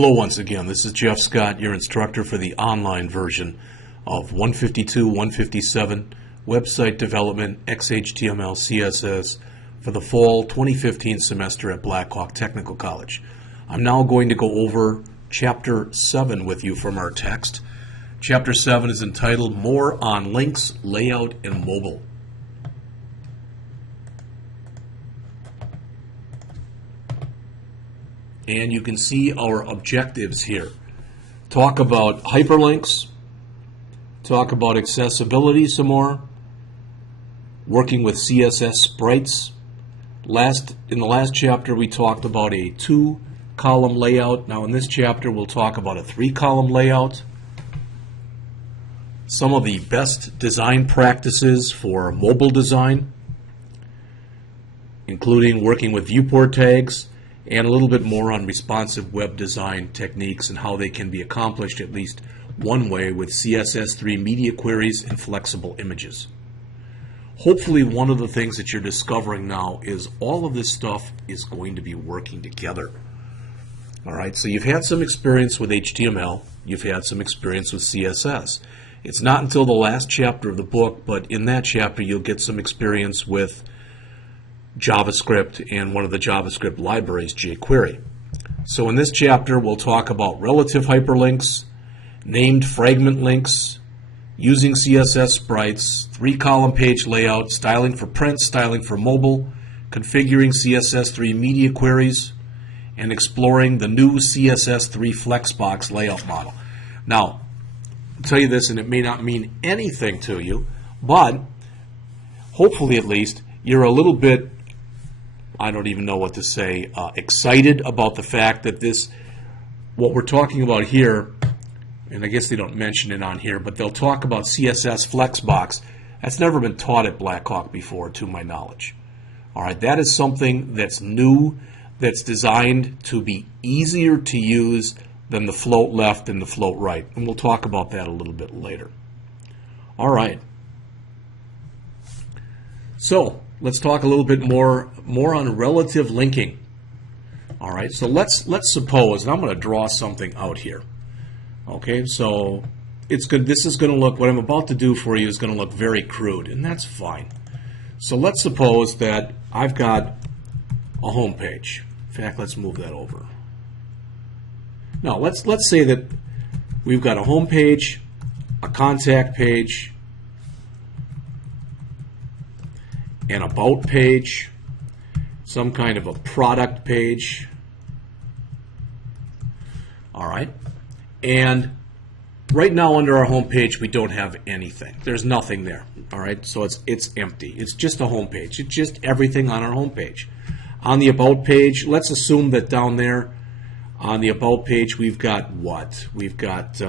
Hello once again, this is Jeff Scott, your instructor for the online version of 152-157 Website Development XHTML CSS for the fall 2015 semester at Blackhawk Technical College. I'm now going to go over Chapter 7 with you from our text. Chapter 7 is entitled More on Links, Layout, and Mobile. And you can see our objectives here. Talk about hyperlinks, talk about accessibility some more, working with CSS sprites. In the last chapter we talked about a 2-column layout. Now in this chapter we'll talk about a 3-column layout. Some of the best design practices for mobile design, including working with viewport tags, and a little bit more on responsive web design techniques and how they can be accomplished at least one way with CSS3 media queries and flexible images. Hopefully one of the things that you're discovering now is all of this stuff is going to be working together. Alright, so you've had some experience with HTML, you've had some experience with CSS. It's not until the last chapter of the book, but in that chapter you'll get some experience with JavaScript and one of the JavaScript libraries, jQuery. So in this chapter we'll talk about relative hyperlinks, named fragment links, using CSS sprites, 3-column page layout, styling for print, styling for mobile, configuring CSS3 media queries, and exploring the new CSS3 Flexbox layout model. Now, I'll tell you this, and it may not mean anything to you, but hopefully at least you're a little bit, I don't even know what to say, excited about the fact that what we're talking about here, and I guess they don't mention it on here, but they'll talk about CSS Flexbox. That's never been taught at Blackhawk before, to my knowledge. All right, that is something that's new, that's designed to be easier to use than the float left and the float right, and we'll talk about that a little bit later. All right. So let's talk a little bit more on relative linking. All right, so let's suppose, and I'm going to draw something out here. Okay, so it's good. This is going to look, what I'm about to do for you is going to look very crude, and that's fine. So let's suppose that I've got a home page. In fact, let's move that over. Now let's say that we've got a home page, a contact page, an about page, some kind of a product page. All right, and right now under our home page we don't have anything. There's nothing there. All right, so it's empty. It's just a home page. It's just everything on our home page. On the about page, let's assume that down there on the about page we've got what? We've got,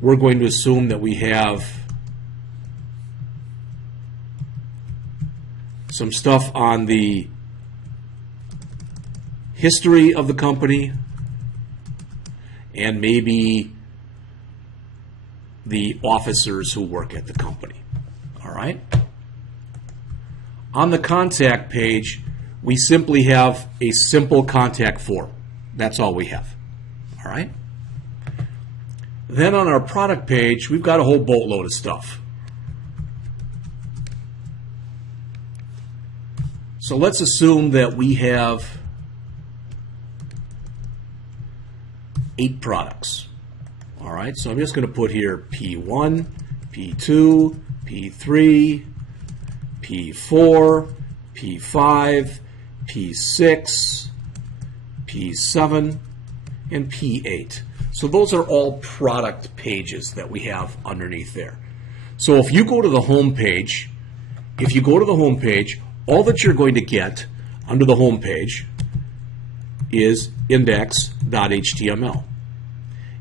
we're going to assume that we have some stuff on the history of the company and maybe the officers who work at the company. All right? On the contact page, we simply have a simple contact form. That's all we have. All right? Then on our product page, we've got a whole boatload of stuff. So let's assume that we have 8 products. All right, so I'm just going to put here P1, P2, P3, P4, P5, P6, P7, and P8. So those are all product pages that we have underneath there. So if you go to the home page, all that you're going to get under the home page is index.html.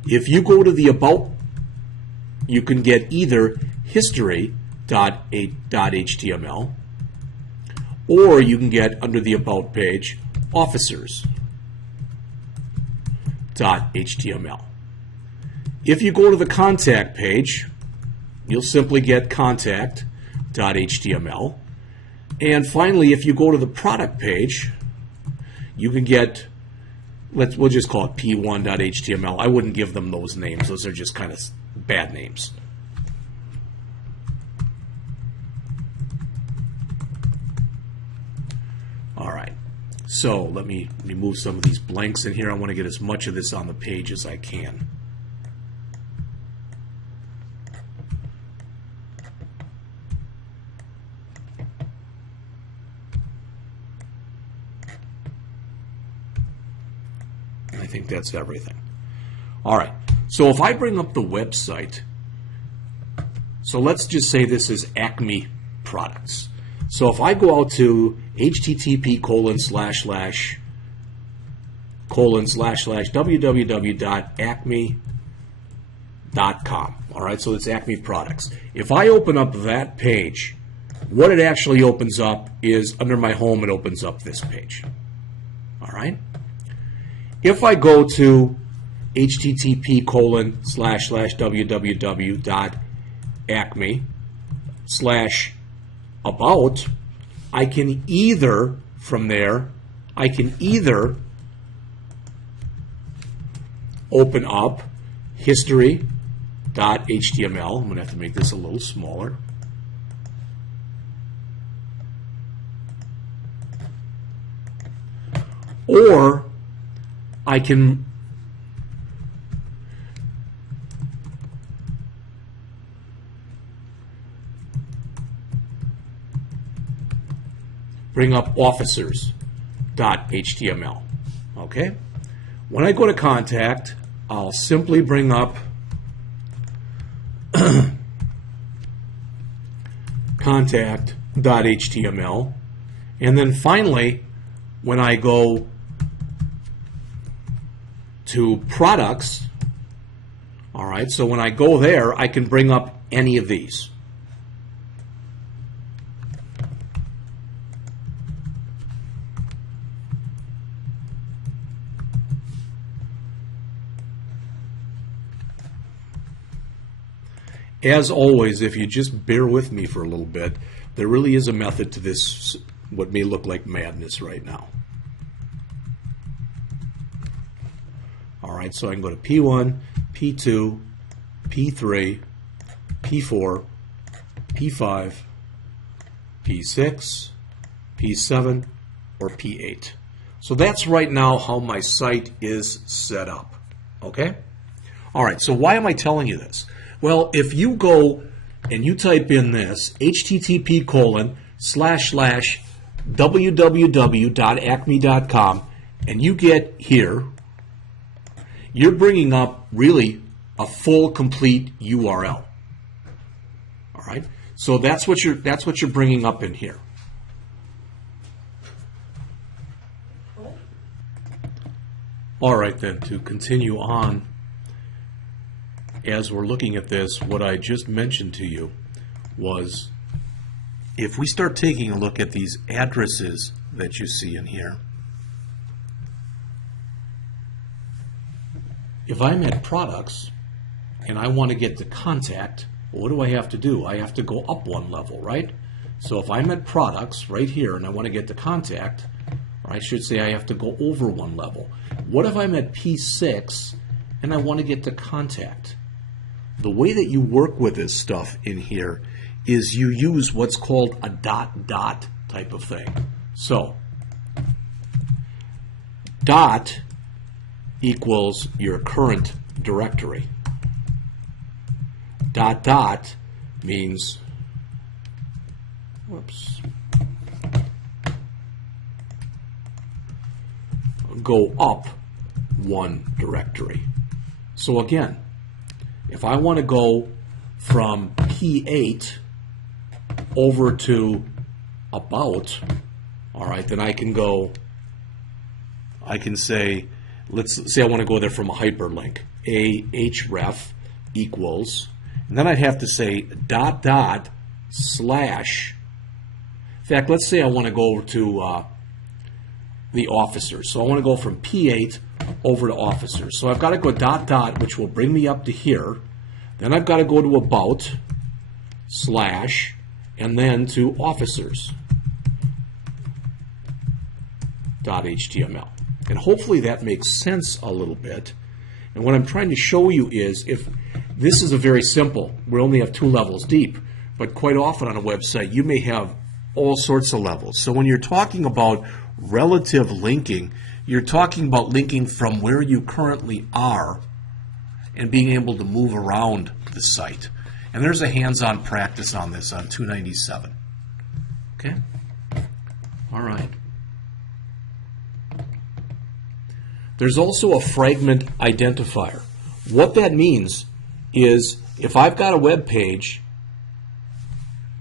If you go to the about, you can get either history.html or you can get under the about page officers.html. If you go to the contact page, you'll simply get contact.html. And finally, if you go to the product page, you can get we'll just call it p1.html. I wouldn't give them those names. Those are just kind of bad names. All right. So let me remove some of these blanks in here. I want to get as much of this on the page as I can. I think that's everything. All right. So if I bring up the website, so let's just say this is Acme Products. So if I go out to http://www.acme.com. All right, so it's Acme Products. If I open up that page, what it actually opens up is under my home, it opens up this page. All right. If I go to http://www.acme/about, I can either, from there, I can either open up history.html. I'm going to have to make this a little smaller. Or I can bring up officers.html. Okay? When I go to contact, I'll simply bring up contact.html, and then finally, when I go to products, all right, so when I go there, I can bring up any of these. As always, if you just bear with me for a little bit, there really is a method to this, what may look like madness right now. All right, so I can go to P1, P2, P3, P4, P5, P6, P7, or P8. So that's right now how my site is set up. Okay? All right, so why am I telling you this? Well, if you go and you type in this, http://www.acme.com, and you get here, you're bringing up really a full, complete URL. All right, so that's what you're bringing up in here. All right, then, to continue on, as we're looking at this, what I just mentioned to you was, if we start taking a look at these addresses that you see in here, if I'm at products and I want to get to contact, well, what do I have to do? I have to go up one level, right? So if I'm at products right here and I want to get to contact, or I should say I have to go over one level. What if I'm at P6 and I want to get to contact? The way that you work with this stuff in here is you use what's called a dot type of thing. So, dot equals your current directory. Dot means, whoops, go up one directory. So again, if I want to go from P8 over to about, all right, then I can go, I can say, let's say I want to go there from a hyperlink, href equals, and then I'd have to say dot slash, in fact, let's say I want to go to the officers. So I want to go from P8 over to officers. So I've got to go dot, which will bring me up to here. Then I've got to go to about, slash, and then to officers.html. And hopefully that makes sense a little bit. And what I'm trying to show you is, if this is a very simple, we only have 2 levels deep, but quite often on a website you may have all sorts of levels. So when you're talking about relative linking, you're talking about linking from where you currently are and being able to move around the site. And there's a hands-on practice on this on 297. Okay? All right. There's also a fragment identifier. What that means is, if I've got a web page,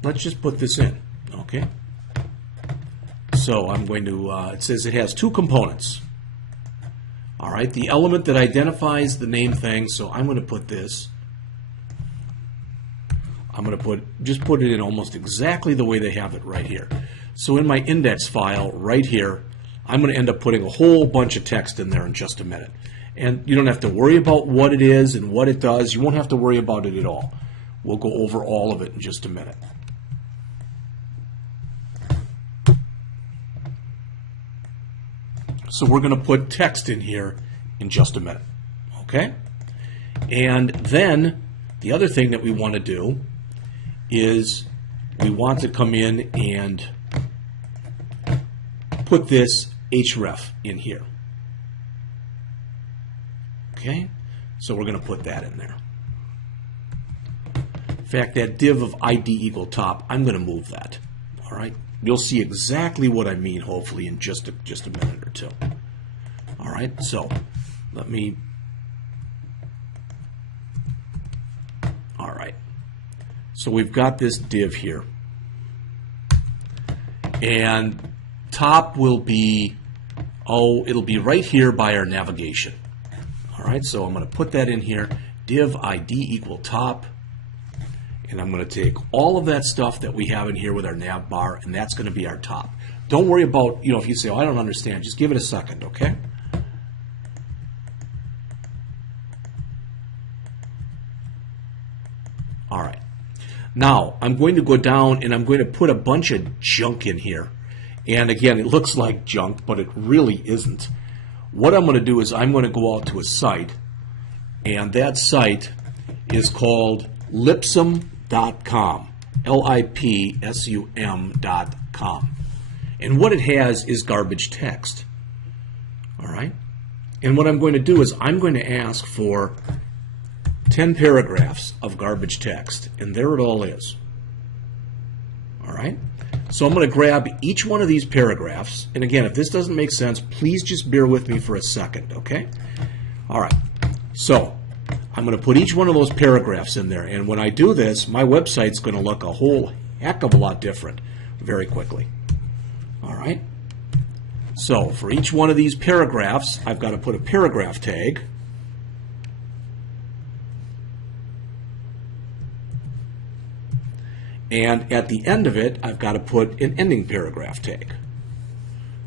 let's just put this in, okay? So I'm going to, it says it has 2 components. All right, the element that identifies the name thing, so I'm going to put this, I'm going to just put it in almost exactly the way they have it right here. So in my index file right here, I'm going to end up putting a whole bunch of text in there in just a minute. And you don't have to worry about what it is and what it does. You won't have to worry about it at all. We'll go over all of it in just a minute. So we're going to put text in here in just a minute. Okay? And then the other thing that we want to do is we want to come in and put this href in here. Okay? So we're going to put that in there. In fact, that div of ID equal top, I'm going to move that. All right? You'll see exactly what I mean, hopefully, in just a minute or two. All right? So let me... All right. So we've got this div here. And top will be, it'll be right here by our navigation. All right, so I'm going to put that in here, div ID equal top, and I'm going to take all of that stuff that we have in here with our nav bar, and that's going to be our top. Don't worry about, if you say, I don't understand, just give it a second, okay? All right. Now, I'm going to go down and I'm going to put a bunch of junk in here. And again, it looks like junk, but it really isn't. What I'm going to do is I'm going to go out to a site, and that site is called lipsum.com, lipsum.com. And what it has is garbage text. All right? And what I'm going to do is I'm going to ask for 10 paragraphs of garbage text, and there it all is. All right? So I'm going to grab each one of these paragraphs, and again, if this doesn't make sense, please just bear with me for a second, okay? All right, so I'm going to put each one of those paragraphs in there, and when I do this, my website's going to look a whole heck of a lot different very quickly. All right? So for each one of these paragraphs, I've got to put a paragraph tag. And at the end of it, I've got to put an ending paragraph tag.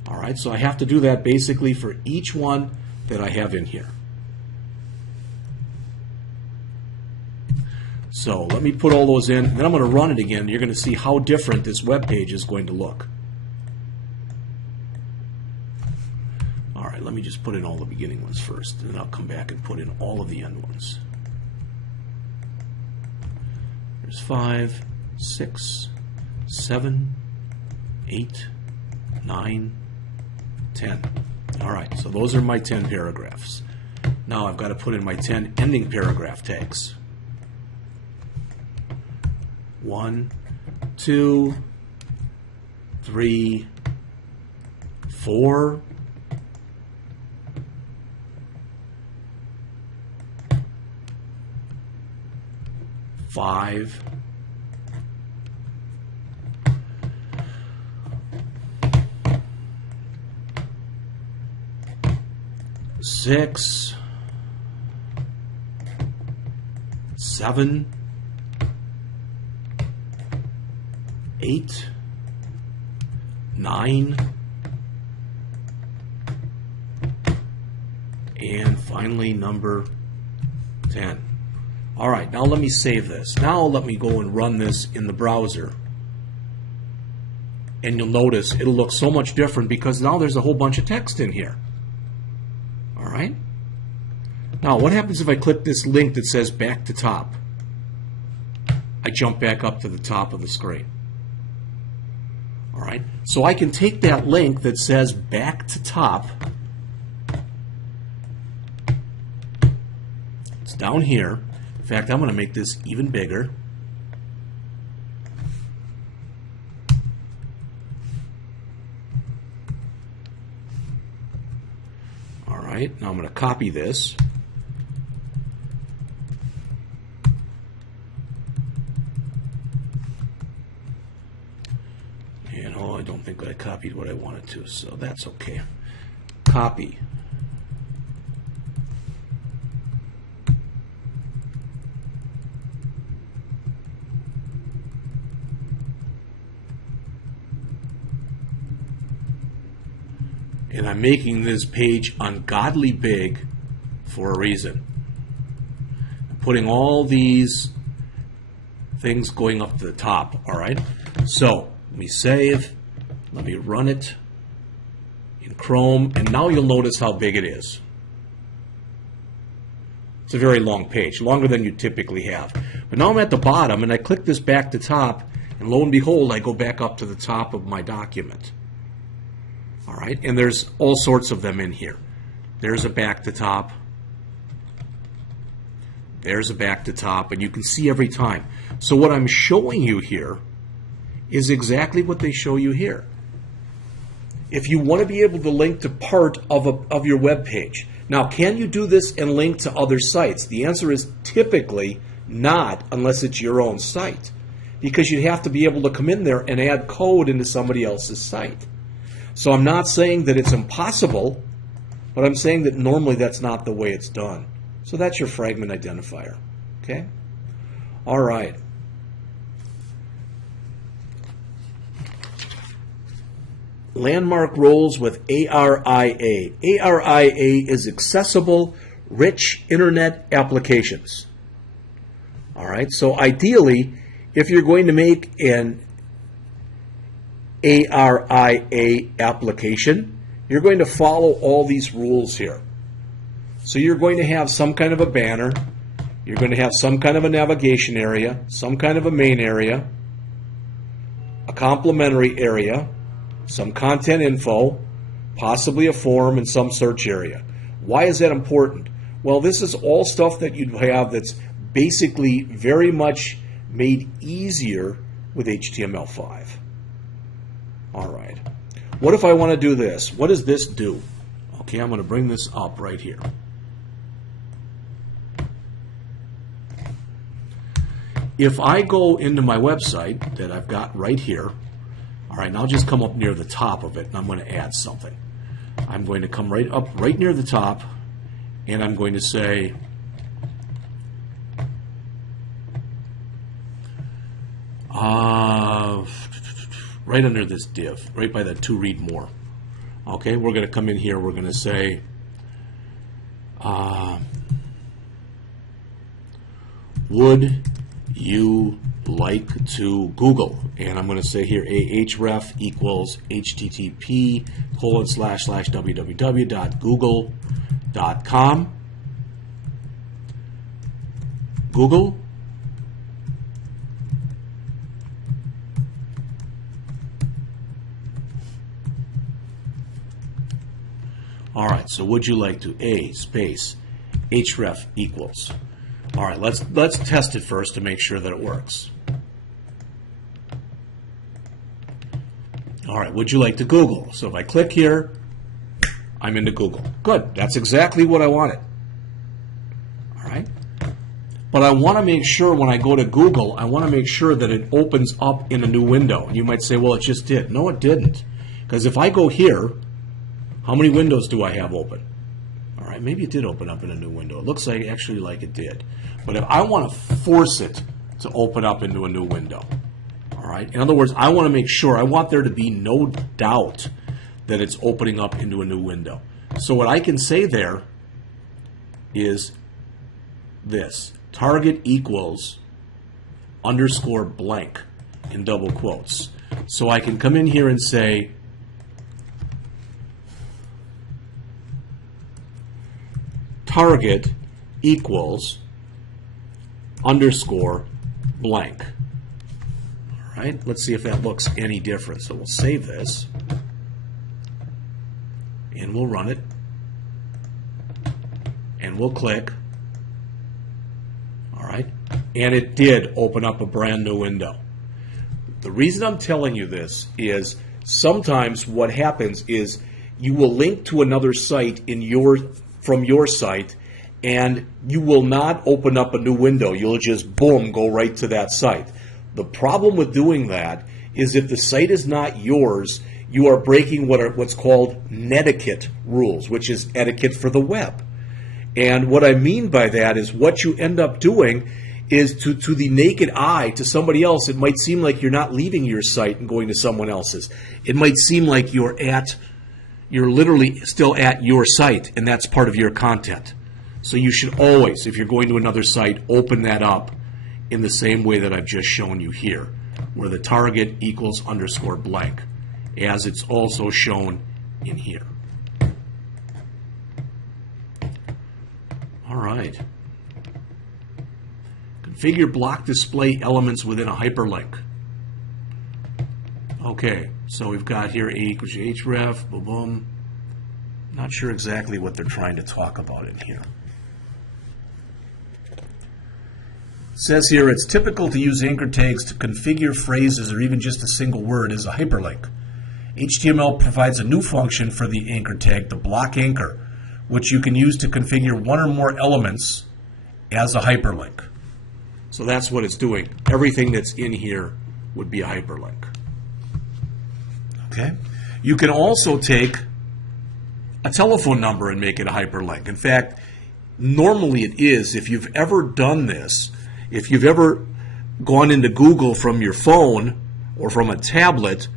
All right, so I have to do that basically for each one that I have in here. So let me put all those in, then I'm going to run it again. You're going to see how different this web page is going to look. All right, let me just put in all the beginning ones first, and then I'll come back and put in all of the end ones. There's 5, 6, 7, 8, 9, 10. All right, so those are my 10 paragraphs. Now I've got to put in my 10 ending paragraph tags. 1, 2, 3, 4, 5, 6, 7, 8, 9, and finally number 10. All right, now let me save this. Now let me go and run this in the browser. And you'll notice it'll look so much different because now there's a whole bunch of text in here. right? Now, what happens if I click this link that says back to top? I jump back up to the top of the screen. All right, so I can take that link that says back to top. It's down here. In fact, I'm going to make this even bigger. All right, now I'm going to copy this. And oh, I don't think I copied what I wanted to, so that's okay. Copy. And I'm making this page ungodly big for a reason. I'm putting all these things going up to the top, all right? So, let me save, let me run it in Chrome, and now you'll notice how big it is. It's a very long page, longer than you typically have. But now I'm at the bottom, and I click this back to top, and lo and behold, I go back up to the top of my document. All right, and there's all sorts of them in here. There's a back to top. There's a back to top, and you can see every time. So what I'm showing you here is exactly what they show you here. If you want to be able to link to part of your web page. Now, can you do this and link to other sites? The answer is typically not, unless it's your own site, because you'd have to be able to come in there and add code into somebody else's site. So I'm not saying that it's impossible, but I'm saying that normally that's not the way it's done. So that's your fragment identifier. Okay? All right. Landmark roles with ARIA. ARIA is Accessible Rich Internet Applications. All right? So ideally, if you're going to make an ARIA application, you're going to follow all these rules here. So you're going to have some kind of a banner, you're going to have some kind of a navigation area, some kind of a main area, a complementary area, some content info, possibly a form, and some search area. Why is that important? Well, this is all stuff that you'd have that's basically very much made easier with HTML5. All right. What if I want to do this? What does this do? Okay, I'm going to bring this up right here. If I go into my website that I've got right here, all right, now I'll just come up near the top of it, and I'm going to add something. I'm going to come right up, right near the top, and I'm going to say, right under this div, right by that to read more. Okay, we're going to come in here, we're going to say, would you like to Google? And I'm going to say here ahref equals http://www.google.com. Google. All right, so would you like to A space href equals. All right, let's test it first to make sure that it works. All right, would you like to Google? So if I click here, I'm into Google. Good, that's exactly what I wanted. All right, but I want to make sure when I go to Google, I want to make sure that it opens up in a new window. And you might say, well, it just did. No, it didn't. Because if I go here, how many windows do I have open? All right, maybe it did open up in a new window. It looks like actually like it did. But if I want to force it to open up into a new window, all right, in other words, I want to make sure, I want there to be no doubt that it's opening up into a new window. So what I can say there is this, target equals underscore blank in double quotes. So I can come in here and say, target equals underscore blank. All right, let's see if that looks any different. So we'll save this and we'll run it and we'll click. All right, and it did open up a brand new window. The reason I'm telling you this is sometimes what happens is you will link to another site from your site, and you will not open up a new window. You'll just, boom, go right to that site. The problem with doing that is if the site is not yours, you are breaking what's called netiquette rules, which is etiquette for the web. And what I mean by that is what you end up doing is to the naked eye, to somebody else, it might seem like you're not leaving your site and going to someone else's. It might seem like you're literally still at your site, and that's part of your content. So you should always, if you're going to another site, open that up in the same way that I've just shown you here, where the target equals underscore blank, as it's also shown in here. All right. Configure block display elements within a hyperlink. Okay, so we've got here A equals href, boom, boom. Not sure exactly what they're trying to talk about in here. It says here, it's typical to use anchor tags to configure phrases or even just a single word as a hyperlink. HTML provides a new function for the anchor tag, the block anchor, which you can use to configure one or more elements as a hyperlink. So that's what it's doing. Everything that's in here would be a hyperlink. Okay. You can also take a telephone number and make it a hyperlink. In fact, normally it is. If you've ever done this, if you've ever gone into Google from your phone or from a tablet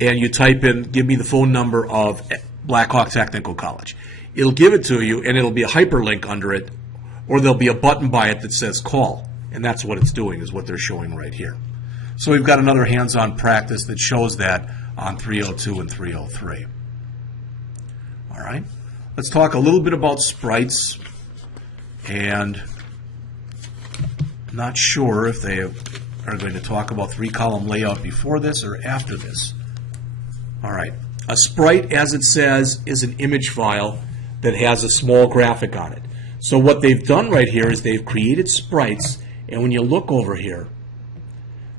and you type in, give me the phone number of Black Hawk Technical College, it'll give it to you and it'll be a hyperlink under it, or there'll be a button by it that says call. And that's what it's doing, is what they're showing right here. So we've got another hands-on practice that shows that on 302 and 303. All right, let's talk a little bit about sprites, and I'm not sure if they are going to talk about three-column layout before this or after this. All right, a sprite, as it says, is an image file that has a small graphic on it. So what they've done right here is they've created sprites, and when you look over here,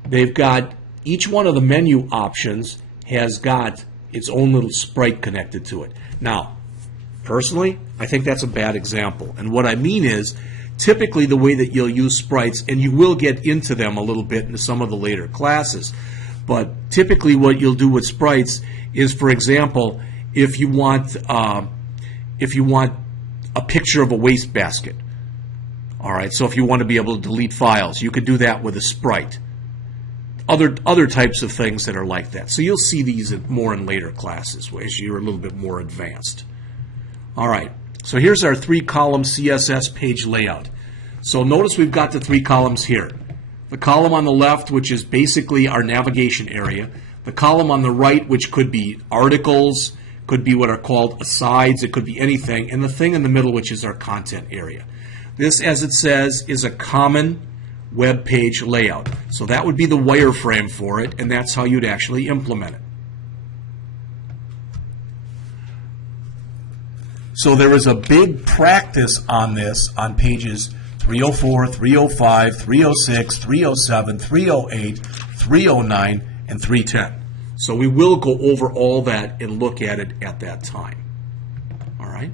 they've got each one of the menu options has got its own little sprite connected to it. Now, personally, I think that's a bad example. And what I mean is, typically the way that you'll use sprites, and you will get into them a little bit in some of the later classes, but typically what you'll do with sprites is, for example, if you want a picture of a wastebasket, all right, so if you want to be able to delete files, you could do that with a sprite. Other types of things that are like that. So you'll see these more in later classes as you're a little bit more advanced. All right, so here's our three-column CSS page layout. So notice we've got the three columns here. The column on the left, which is basically our navigation area. The column on the right, which could be articles, could be what are called asides, it could be anything, and the thing in the middle, which is our content area. This, as it says, is a common web page layout. So that would be the wireframe for it, and that's how you'd actually implement it. So there is a big practice on this on pages 304, 305, 306, 307, 308, 309, and 310. So we will go over all that and look at it at that time. All right?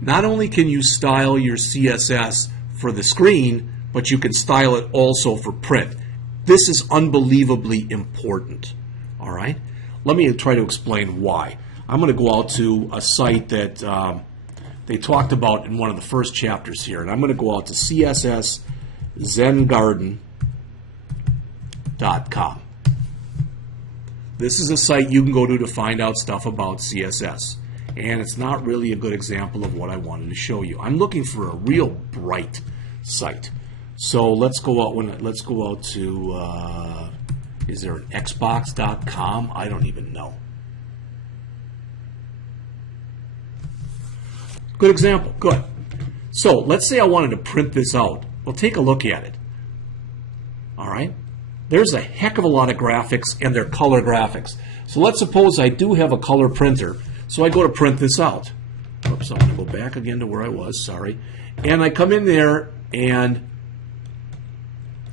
Not only can you style your CSS for the screen, but you can style it also for print. This is unbelievably important. All right? Let me try to explain why. I'm going to go out to a site that they talked about in one of the first chapters here, and I'm going to go out to CSSZengarden.com. This is a site you can go to find out stuff about CSS, and it's not really a good example of what I wanted to show you. I'm looking for a real bright site. So let's go out. Let's go out to. Is there an Xbox.com? I don't even know. Good example. Good. So let's say I wanted to print this out. Well, take a look at it. All right? There's a heck of a lot of graphics, and they're color graphics. So let's suppose I do have a color printer. So I go to print this out. Oops, I'm going to go back again to where I was, sorry. And I come in there and,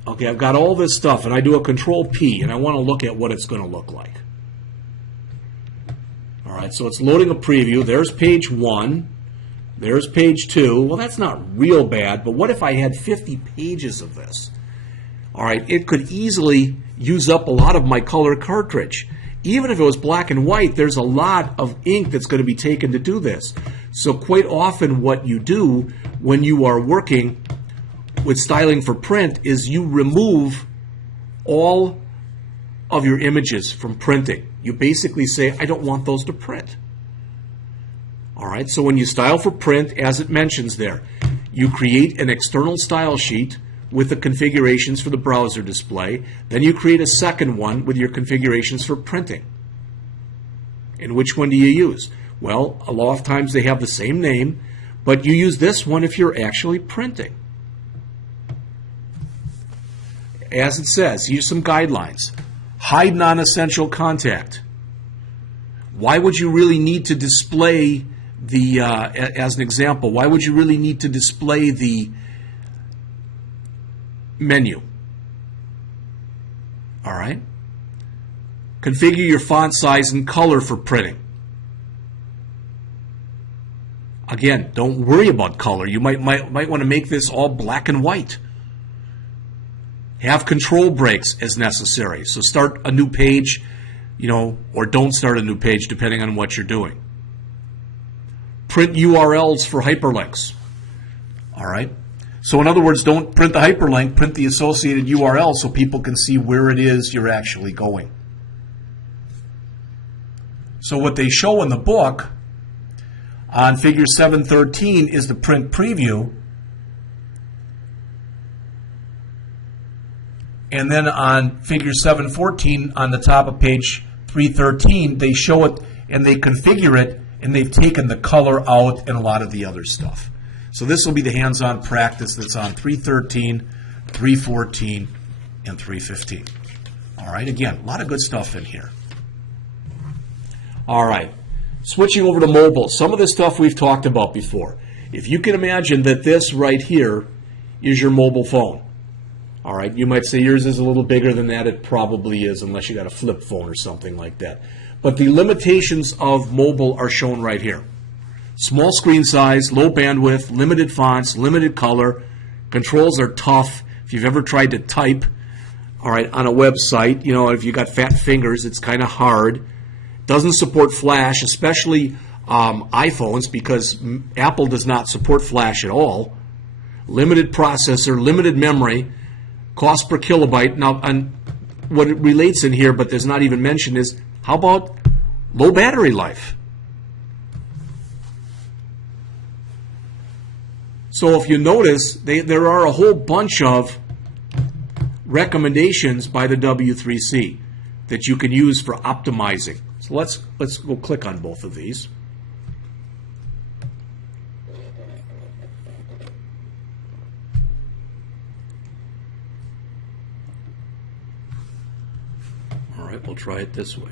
okay, I've got all this stuff, and I do a Control P, and I want to look at what it's going to look like. All right, so it's loading a preview. There's page 1. There's page 2. Well, that's not real bad, but what if I had 50 pages of this? All right, it could easily use up a lot of my color cartridge. Even if it was black and white, there's a lot of ink that's going to be taken to do this. So quite often what you do when you are working with styling for print is you remove all of your images from printing. You basically say, I don't want those to print. All right, so when you style for print, as it mentions there, you create an external style sheet with the configurations for the browser display. Then you create a second one with your configurations for printing. And which one do you use? Well, a lot of times they have the same name, but you use this one if you're actually printing. As it says, use some guidelines. Hide non-essential content. Why would you really need to display the, as an example, why would you really need to display the menu? All right. Configure your font size and color for printing. Again, don't worry about color. You might want to make this all black and white. Have control breaks as necessary. So start a new page, or don't start a new page depending on what you're doing. Print URLs for hyperlinks. All right. So in other words, don't print the hyperlink, print the associated URL so people can see where it is you're actually going. So what they show in the book on figure 713 is the print preview. And then on figure 714 on the top of page 313, they show it and they configure it, and they've taken the color out and a lot of the other stuff. So this will be the hands-on practice that's on 313, 314, and 315. All right, again, a lot of good stuff in here. All right, switching over to mobile. Some of this stuff we've talked about before. If you can imagine that this right here is your mobile phone. All right, you might say yours is a little bigger than that. It probably is, unless you got a flip phone or something like that. But the limitations of mobile are shown right here. Small screen size, low bandwidth, limited fonts, limited color. Controls are tough. If you've ever tried to type, all right, on a website, if you got fat fingers, it's kind of hard. Doesn't support Flash, especially iPhones, because Apple does not support Flash at all. Limited processor, limited memory, cost per kilobyte. Now, what it relates in here, but there's not even mentioned, is how about low battery life? So if you notice, there are a whole bunch of recommendations by the W3C that you can use for optimizing. So let's go click on both of these. All right, we'll try it this way.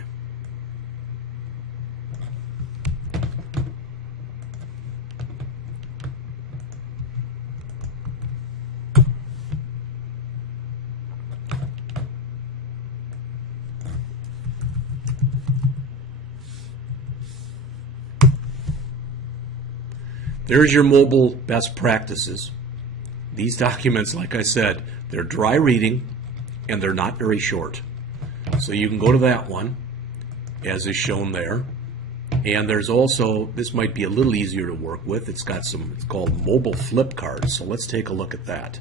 There's your mobile best practices. These documents, like I said, they're dry reading and they're not very short. So you can go to that one, as is shown there. And there's also, this might be a little easier to work with. It's got some, it's called mobile flip cards. So let's take a look at that.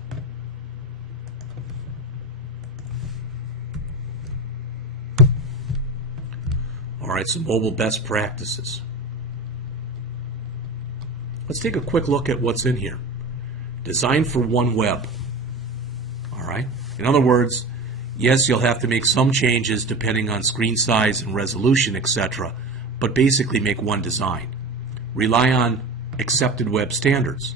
All right, so mobile best practices. Let's take a quick look at what's in here. Designed for OneWeb. All right. In other words, yes, you'll have to make some changes depending on screen size and resolution, etc., but basically make one design. Rely on accepted web standards.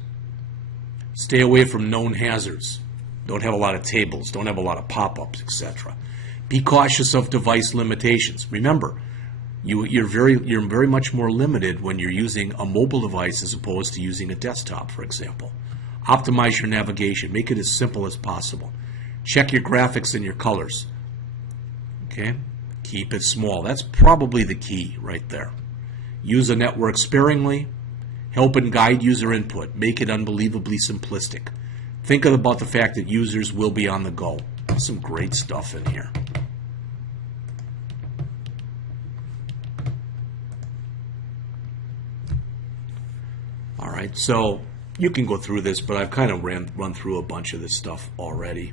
Stay away from known hazards. Don't have a lot of tables. Don't have a lot of pop-ups, etc. Be cautious of device limitations. Remember, you're very much more limited when you're using a mobile device as opposed to using a desktop, for example. Optimize your navigation. Make it as simple as possible. Check your graphics and your colors. Okay? Keep it small. That's probably the key right there. Use a network sparingly. Help and guide user input. Make it unbelievably simplistic. Think about the fact that users will be on the go. There's some great stuff in here. All right, so you can go through this, but I've kind of run through a bunch of this stuff already.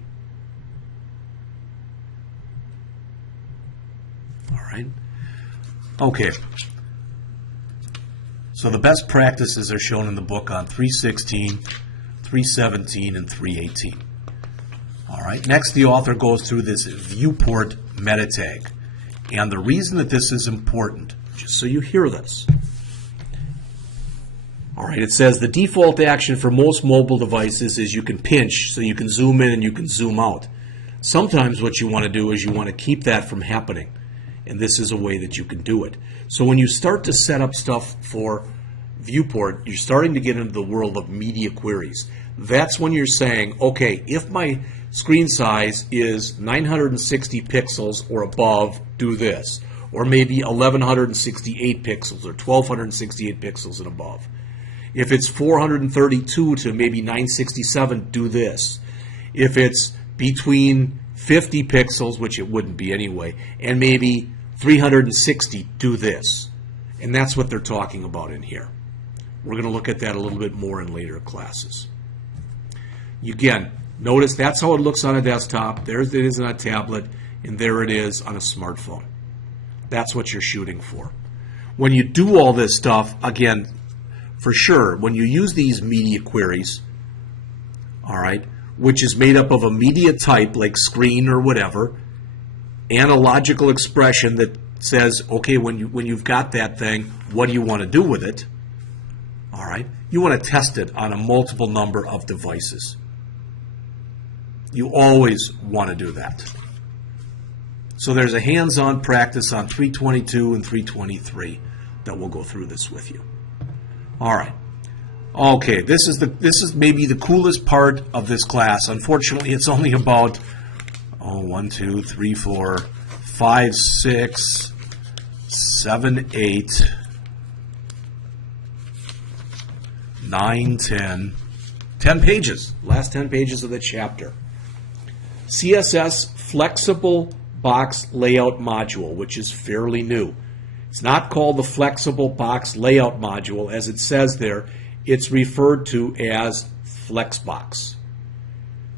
All right. Okay. So the best practices are shown in the book on 316, 317, and 318. All right. Next, the author goes through this viewport meta tag. And the reason that this is important, just so you hear this. All right, it says the default action for most mobile devices is you can pinch, so you can zoom in and you can zoom out. Sometimes what you want to do is you want to keep that from happening, and this is a way that you can do it. So when you start to set up stuff for viewport, you're starting to get into the world of media queries. That's when you're saying, okay, if my screen size is 960 pixels or above, do this. Or maybe 1168 pixels or 1268 pixels and above. If it's 432 to maybe 967, do this. If it's between 50 pixels, which it wouldn't be anyway, and maybe 360, do this. And that's what they're talking about in here. We're going to look at that a little bit more in later classes. Again, notice that's how it looks on a desktop. There it is on a tablet, and there it is on a smartphone. That's what you're shooting for. When you do all this stuff, again, for sure, when you use these media queries, all right, which is made up of a media type like screen or whatever, and a logical expression that says, okay, when you've got that thing, what do you want to do with it? All right, you want to test it on a multiple number of devices. You always want to do that. So there's a hands-on practice on 322 and 323 that will go through this with you. All right. Okay, this is maybe the coolest part of this class. Unfortunately, it's only about 1, 2, 3, 4, 5, 6, 7, 8, 9, 10 pages. Last 10 pages of the chapter. CSS Flexible Box Layout Module, which is fairly new. It's not called the Flexible Box Layout Module, as it says there. It's referred to as Flexbox.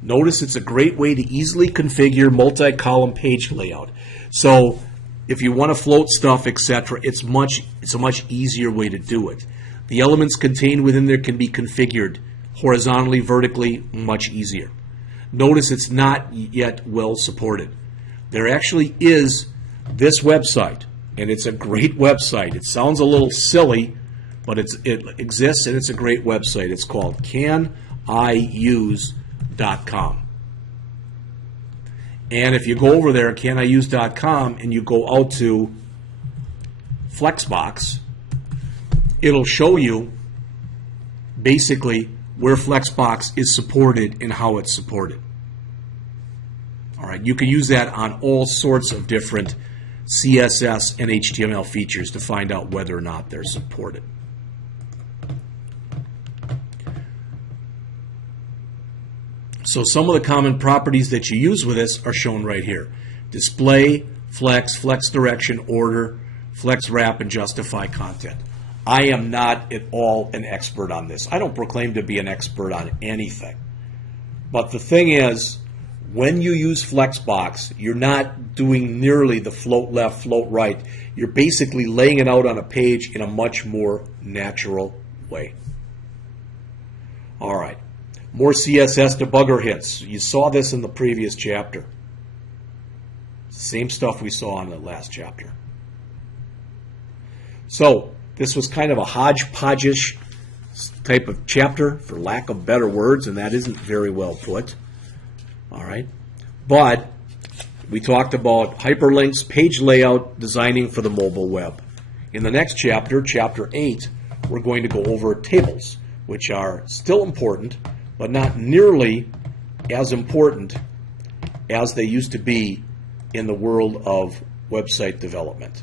Notice it's a great way to easily configure multi-column page layout. So if you want to float stuff, etc., it's a much easier way to do it. The elements contained within there can be configured horizontally, vertically, much easier. Notice it's not yet well supported. There actually is this website. And it's a great website. It sounds a little silly, but it exists, and it's a great website. It's called caniuse.com. And if you go over there, caniuse.com, and you go out to Flexbox, it'll show you basically where Flexbox is supported and how it's supported. All right, you can use that on all sorts of different CSS and HTML features to find out whether or not they're supported. So some of the common properties that you use with this are shown right here. Display, flex, flex direction, order, flex wrap, and justify content. I am not at all an expert on this. I don't proclaim to be an expert on anything. But the thing is, when you use Flexbox, you're not doing nearly the float left, float right. You're basically laying it out on a page in a much more natural way. All right. More CSS debugger hits. You saw this in the previous chapter. Same stuff we saw in the last chapter. So this was kind of a hodgepodge-ish type of chapter, for lack of better words, and that isn't very well put. All right. But we talked about hyperlinks, page layout, designing for the mobile web. In the next chapter, Chapter 8, we're going to go over tables, which are still important, but not nearly as important as they used to be in the world of website development.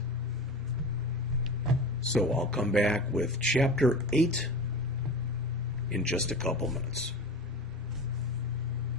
So I'll come back with Chapter 8 in just a couple minutes.